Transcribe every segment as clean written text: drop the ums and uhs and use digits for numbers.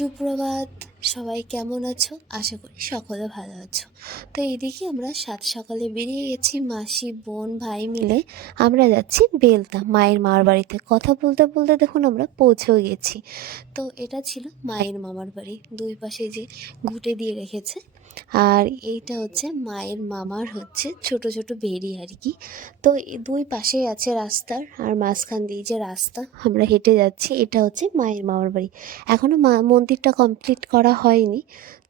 সুপ্রভাত। সবাই কেমন আছো? আশা করি সকলে ভালো আছো। তো এইদিকে আমরা সাত সকালে বেরিয়ে গেছি, মাসি, বোন, ভাই মিলে আমরা যাচ্ছি বেলদা মায়ের মামার বাড়িতে। কথা বলতে বলতে দেখুন আমরা পৌঁছেও গেছি। তো এটা ছিল মায়ের মামার বাড়ি, দুই পাশে যে ঘুঁটে দিয়ে রেখেছে। আর এইটা হচ্ছে মায়ের মামার হচ্ছে ছোট ছোট বেড়ি আর কি। তো এই দুই পাশেই আছে রাস্তার, আর মাঝখান দিয়ে যে রাস্তা আমরা হেঁটে যাচ্ছি, এটা হচ্ছে মায়ের মামার বাড়ি। এখনও মন্দিরটা কমপ্লিট করা হয়নি।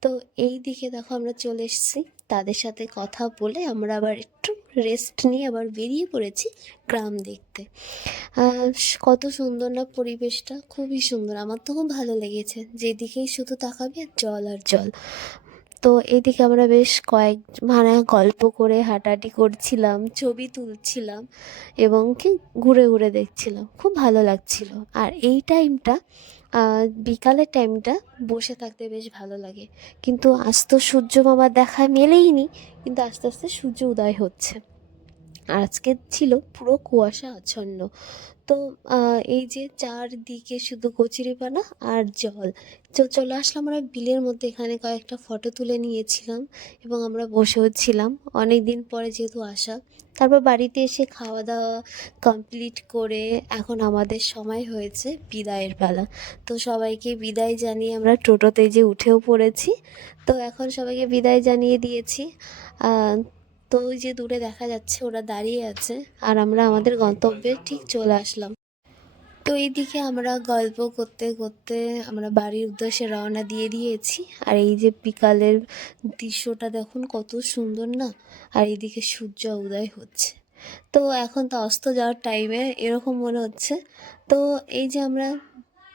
তো এই দিকে দেখো আমরা চলে এসেছি। তাদের সাথে কথা বলে আমরা আবার একটু রেস্ট নিয়ে আবার বেরিয়ে পড়েছি গ্রাম দেখতে। কত সুন্দর না পরিবেশটা, খুবই সুন্দর। আমার তো খুব ভালো লেগেছে, যেদিকেই শুধু তাকাবে জল আর জল। তো এইদিকে আমরা বেশ গল্প করে হাঁটাহাঁটি করছিলাম, ছবি তুলছিলাম এবং কি ঘুরে ঘুরে দেখছিলাম, খুব ভালো লাগছিল। আর এই টাইমটা, বিকালের টাইমটা বসে থাকতে বেশ ভালো লাগে। কিন্তু আজ তো সূর্য মামার দেখা মেলেইনি, কিন্তু আস্তে আস্তে সূর্য উদয় হচ্ছে। আজকে ছিল পুরো কুয়াশা আচ্ছন্ন। তো এই যে চারদিকে শুধু কচুরিপানা আর জল। তো চলে আসলাম আমরা বিলের মধ্যে, এখানে কয়েকটা ফটো তুলে নিয়েছিলাম এবং আমরা বসেও ছিলাম, অনেক দিন পরে যেহেতু আসা। তারপর বাড়িতে এসে খাওয়া দাওয়া কমপ্লিট করে এখন আমাদের সময় হয়েছে বিদায়ের পালা। তো সবাইকে বিদায় জানিয়ে আমরা টোটোতে যে উঠেও পড়েছি। তো এখন সবাইকে বিদায় জানিয়ে দিয়েছি। তো ওই যে দূরে দেখা যাচ্ছে ওরা দাঁড়িয়ে আছে, আর আমরা আমাদের গন্তব্যে ঠিক চলে আসলাম। তো এইদিকে আমরা গল্প করতে করতে আমরা বাড়ির উদ্দেশ্যে রওনা দিয়ে দিয়েছি। আর এই যে বিকালের দৃশ্যটা দেখুন কত সুন্দর না। আর এইদিকে সূর্য উদয় হচ্ছে। তো এখন তো অস্ত যাওয়ার টাইমে এরকম মনে হচ্ছে। তো এই যে আমরা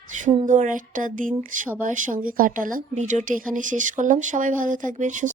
সুন্দর একটা দিন সবার সঙ্গে কাটালাম। ভিডিওটি এখানে শেষ করলাম। সবাই ভালো থাকবেন, সুস্থ